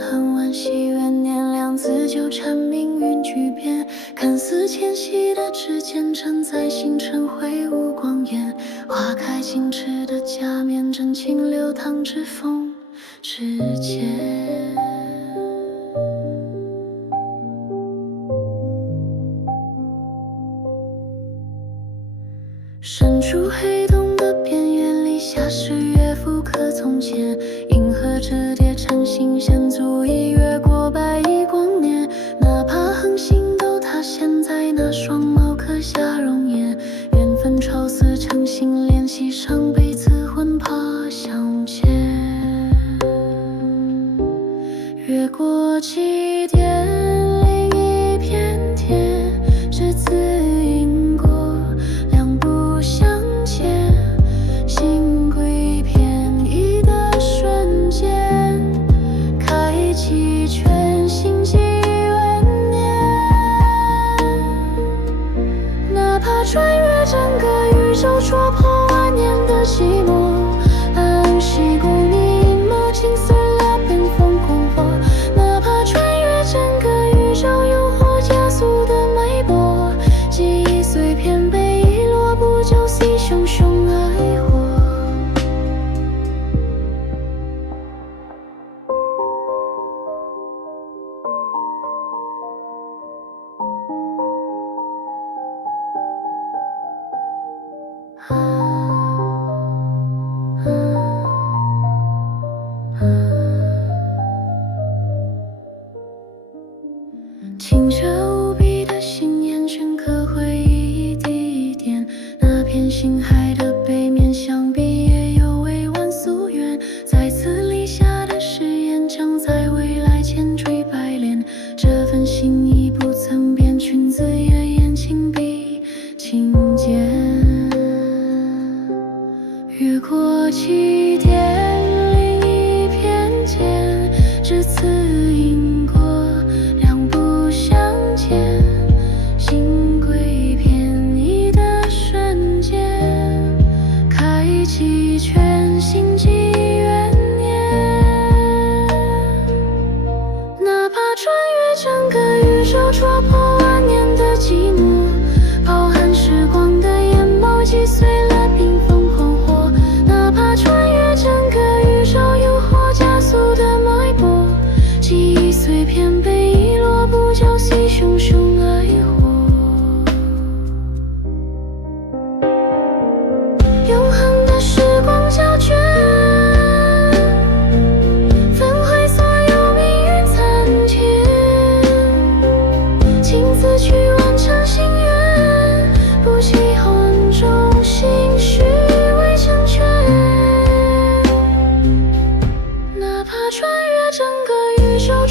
恨惋惜怨念，量子纠缠，命运巨变。看似纤细的指尖，承载星辰挥舞光焰。花开矜持的假面，真情流淌指缝之间。身处黑洞的边缘，立下誓约，复刻从前。银河折叠成星线，足以越过百亿光年。哪怕恒星都塌陷在那双眸，刻下容颜。缘分抽丝成心连，系上彼此魂魄相牵。越过起点，另一片天，只此因果，两不相欠。心归偏移的瞬间，开启全新纪元年。哪怕穿越整个宇宙，戳破万年的寂寞，安息故你阴谋，紧随了冰封狂火。哪怕穿越整个宇宙，诱惑加速的脉搏，记忆碎片被遗落，不就系熊熊爱火。清澈无比的信念，镌刻回忆一滴一点。那片星海的背面，想必也有未完夙愿。再次立下的誓言，将在未来千锤百炼。这份心意不曾变，裙子也言情比琴键。越过起点，另一片天，只此因果，两不相见。心归偏移的瞬间，开启全新纪元年。哪怕穿越整个宇宙，戳破万年的寂寞，饱含时光的眼眸，击碎了冰封狂火。哪怕穿越整个宇宙，诱惑加速的脉搏，记忆碎片被遗落，不就系熊熊爱火。永恒的时光胶卷，焚毁所有命运残缺，亲自去完成心愿，不计红中心虚伪成全。哪怕穿越整个宇宙，